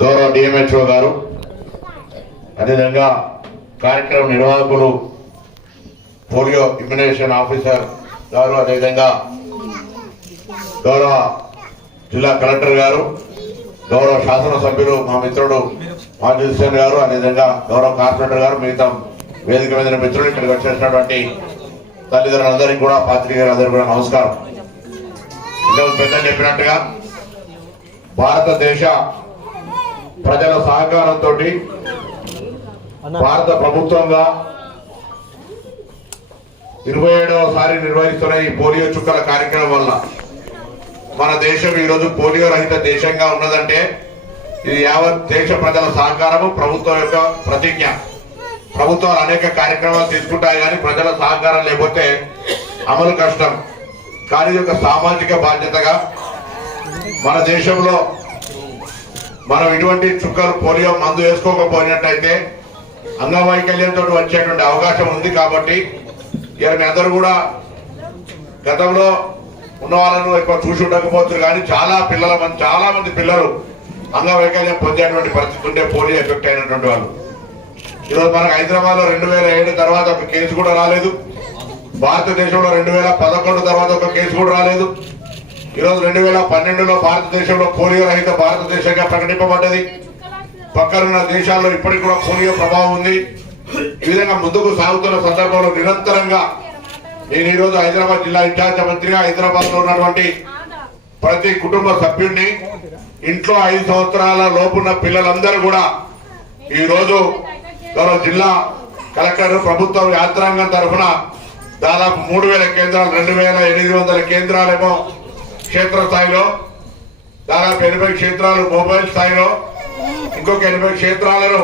గౌరవ డిఎంహెచ్ఓ గారు, అదేవిధంగా కార్యక్రమ నిర్వాహకులు పోలియో ఇమ్యునైజేషన్ ఆఫీసర్ గారు, అదేవిధంగా గౌరవ జిల్లా కలెక్టర్ గారు, గౌరవ శాసనసభ్యులు మా మిత్రుడు మాజీ హుస్సేన్ గారు, అదేవిధంగా గౌరవ కార్పొరేటర్ గారు, మిగతా వేదిక మీద మిత్రులు, ఇక్కడికి వచ్చేసినటువంటి తల్లిదండ్రులందరికీ కూడా, పాత్రికేయులందరికీ కూడా నమస్కారం. ఇంతకు పెద్దలు చెప్పినట్టుగా భారతదేశ ప్రజల సహకారంతో భారత ప్రభుత్వంగా 27వసారి నిర్వహిస్తున్న ఈ పోలియో చుక్కల కార్యక్రమం వల్ల మన దేశం ఈరోజు పోలియో రహిత దేశంగా ఉన్నదంటే ఇది యావత్ దేశ ప్రజల సహకారము, ప్రభుత్వం యొక్క ప్రతిజ్ఞ. ప్రభుత్వాలు అనేక కార్యక్రమాలు తీసుకుంటాయి కానీ ప్రజల సహకారం లేకపోతే అమలు కష్టం. కానీ ఇది ఒక సామాజిక బాధ్యతగా మన దేశంలో మనం ఇటువంటి చుక్కలు పోలియో మందు వేసుకోకపోయినట్టయితే అంగవైకల్యంతో వచ్చేటువంటి అవకాశం ఉంది. కాబట్టి మీ అందరూ కూడా గతంలో ఉన్న వాళ్ళను ఎక్కువ చూసి ఉండకపోతున్నారు కానీ చాలా మంది పిల్లలు అంగవైకల్యం పొందేటువంటి పరిస్థితి ఉంటే పోలియో ఎఫెక్ట్ అయినటువంటి వాళ్ళు. ఈరోజు మనకు హైదరాబాద్ లో 2007 తర్వాత ఒక కేసు కూడా రాలేదు. భారతదేశంలో 2011 తర్వాత ఒక కేసు కూడా రాలేదు. ఈరోజు 2012లో భారతదేశంలో పోలియో రహిత భారతదేశంగా ప్రకటింపబడ్డది. పక్కనున్న దేశాల్లో ఇప్పటికి కూడా పోలియో ప్రభావం ఉంది. ఈ విధంగా ముందుకు సాగుతున్న సందర్భంలో నిరంతరంగా నేను ఈరోజు హైదరాబాద్ జిల్లా ఇన్ఛార్జ్ మంత్రిగా హైదరాబాద్ లో ఉన్నటువంటి ప్రతి కుటుంబ సభ్యుడిని, ఇంట్లో 5 సంవత్సరాల లోపున్న పిల్లలందరూ కూడా ఈరోజు గౌరవ జిల్లా కలెక్టర్, ప్రభుత్వం యాంత్రాంగం తరఫున దాదాపు 3000 కేంద్రాలు, 2800 కేంద్రాలేమో క్షేత్రస్థాయిలో, దాదాపు 80 క్షేత్రాలు మొబైల్ స్థాయిలో, ఇంకొక 80 క్షేత్రాలను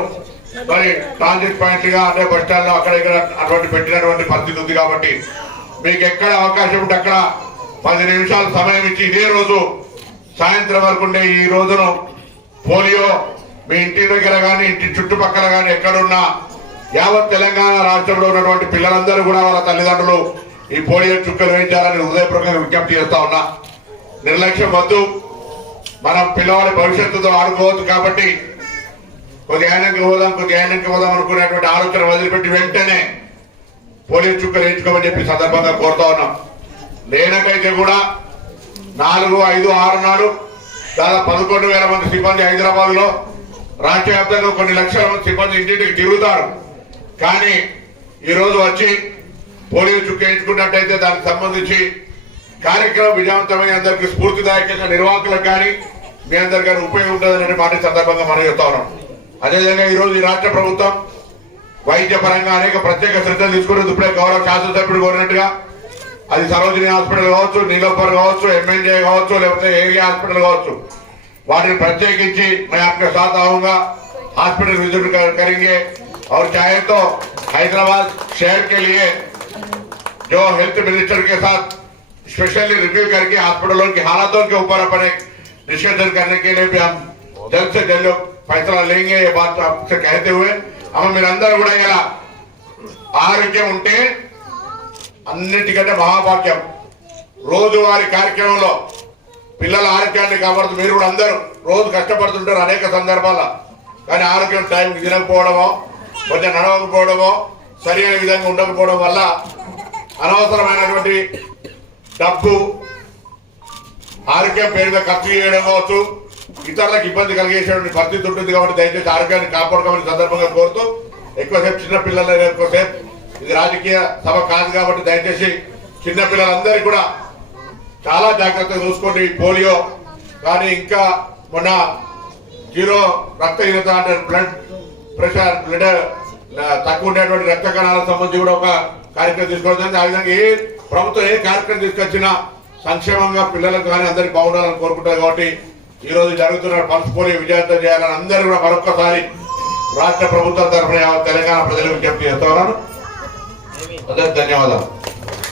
మరి ట్రాన్సిట్ పాయింట్లుగా అంటే బస్ స్టాండ్ లో అక్కడ ఇక్కడ అటువంటి పెట్టినటువంటి పరిస్థితి ఉంది. కాబట్టి మీకు ఎక్కడ అవకాశం ఉంటే అక్కడ 10 నిమిషాలు సమయం ఇచ్చి ఇదే రోజు సాయంత్రం వరకు ఉండే ఈ రోజును పోలియో మీ ఇంటి దగ్గర కానీ ఇంటి చుట్టుపక్కల కానీ ఎక్కడున్నా యావత్ తెలంగాణ రాష్ట్రంలో ఉన్నటువంటి పిల్లలందరూ కూడా వాళ్ళ తల్లిదండ్రులు ఈ పోలియో చుక్కలు వేయించాలని హృదయపూర్వకంగా విజ్ఞప్తి చేస్తా ఉన్నా. నిర్లక్ష్యం వద్దు. మనం పిల్లవాడి భవిష్యత్తుతో ఆడుకోవద్దు. కాబట్టి కొద్దిగా ఆయనకి పోదాం అనుకునేటువంటి ఆలోచన వదిలిపెట్టి వెంటనే పోలియో చుక్కలు వేయించుకోమని చెప్పి సందర్భంగా కోరుతా ఉన్నాం. లేనకైతే కూడా 4, 5, 6 నాడు దాదాపు 11,000 మంది సిబ్బంది హైదరాబాద్ లో రాష్ట్ర వ్యాప్తంగా కొన్ని లక్షల మంది సిబ్బంది ఇంటింటికి తిరుగుతారు. కానీ ఈరోజు వచ్చి పోలియో చుక్క వేయించుకున్నట్టయితే దానికి సంబంధించి కార్యక్రమం విజయవంతమైన అందరికీ స్ఫూర్తిదాయకంగా నిర్వాహకులకు కానీ మీ అందరికీ కానీ ఉపయోగం ఉంటుందనే మాట సందర్భంగా మనం చెప్తా ఉన్నాం. అదేవిధంగా ఈరోజు ఈ రాష్ట్ర ప్రభుత్వం వైద్య పరంగా అనేక ప్రత్యేక శ్రద్ధలు తీసుకునేది. ఇప్పుడే గౌరవ శాసనసభ్యుడు కోరినట్టుగా అది సరోజిని హాస్పిటల్ కావచ్చు, నీలోఫర్ కావచ్చు, MNJ కావచ్చు, లేకపోతే ఏరియా హాస్పిటల్ కావచ్చు, వాటిని ప్రత్యేకించి मैं आपके साथ आऊंगा, हॉस्पिटल विजिट करेंगे और चाहे तो हैदराबाद शहर के लिए जो हेल्थ मिनिस्टर के साथ स्पेशली रिव्यू करके हॉस्पिटलों की हालातों के ऊपर अपने डिस्कशन करने के लिए भी हम जल्द से जल्द फैसला लेंगे. ये बात आपसे कहते हुए हम మీరందరూ కూడా ఇలా ఆరోగ్యం ఉంటే అన్నిటికంటే మహాభాగ్యం. రోజువారీ కార్యక్రమంలో పిల్లల ఆరోగ్యాన్ని కాపాడుతూ మీరు కూడా అందరూ రోజు కష్టపడుతుంటారు అనేక సందర్భాల. కానీ ఆరోగ్యం టైంకి తినకపోవడమో, కొంచెం నడవకపోవడమో, సరి అయిన విధంగా ఉండకపోవడం వల్ల అనవసరమైనటువంటి డబ్బు ఆరోగ్యం పేరుగా ఖర్చు చేయడం కావచ్చు, ఇతరులకు ఇబ్బంది కలిగేసేటువంటి పరిస్థితి ఉంటుంది. కాబట్టి దయచేసి ఆరోగ్యాన్ని కాపాడుకోవాలని సందర్భంగా కోరుతూ, ఎక్కువసేపు చిన్నపిల్లలు ఎక్కువసేపు ఇది రాజకీయ సభ కాదు కాబట్టి దయచేసి చిన్నపిల్లలందరికీ కూడా చాలా జాగ్రత్తగా చూసుకోండి. పోలియో కానీ ఇంకా మొన్న 0 రక్తహీనత అంటే బ్లడ్ ప్రెషర్, బ్లడ్ తక్కువ ఉండేటువంటి రక్త కణాలకు సంబంధించి కూడా ఒక కార్యక్రమం తీసుకోవడం జరిగింది. ఆ విధంగా ప్రభుత్వం ఏ కార్యక్రమం తీసుకొచ్చినా సంక్షేమంగా పిల్లలకు కానీ అందరికి బాగుండాలని కోరుకుంటారు. కాబట్టి ఈ రోజు జరుగుతున్న పల్స్ పోలియో విజయవంతం చేయాలని అందరూ కూడా మరొకసారి రాష్ట్ర ప్రభుత్వం తరఫున తెలంగాణ ప్రజలకు విజ్ఞప్తి చేస్తా ఉన్నాను. ధన్యవాదాలు.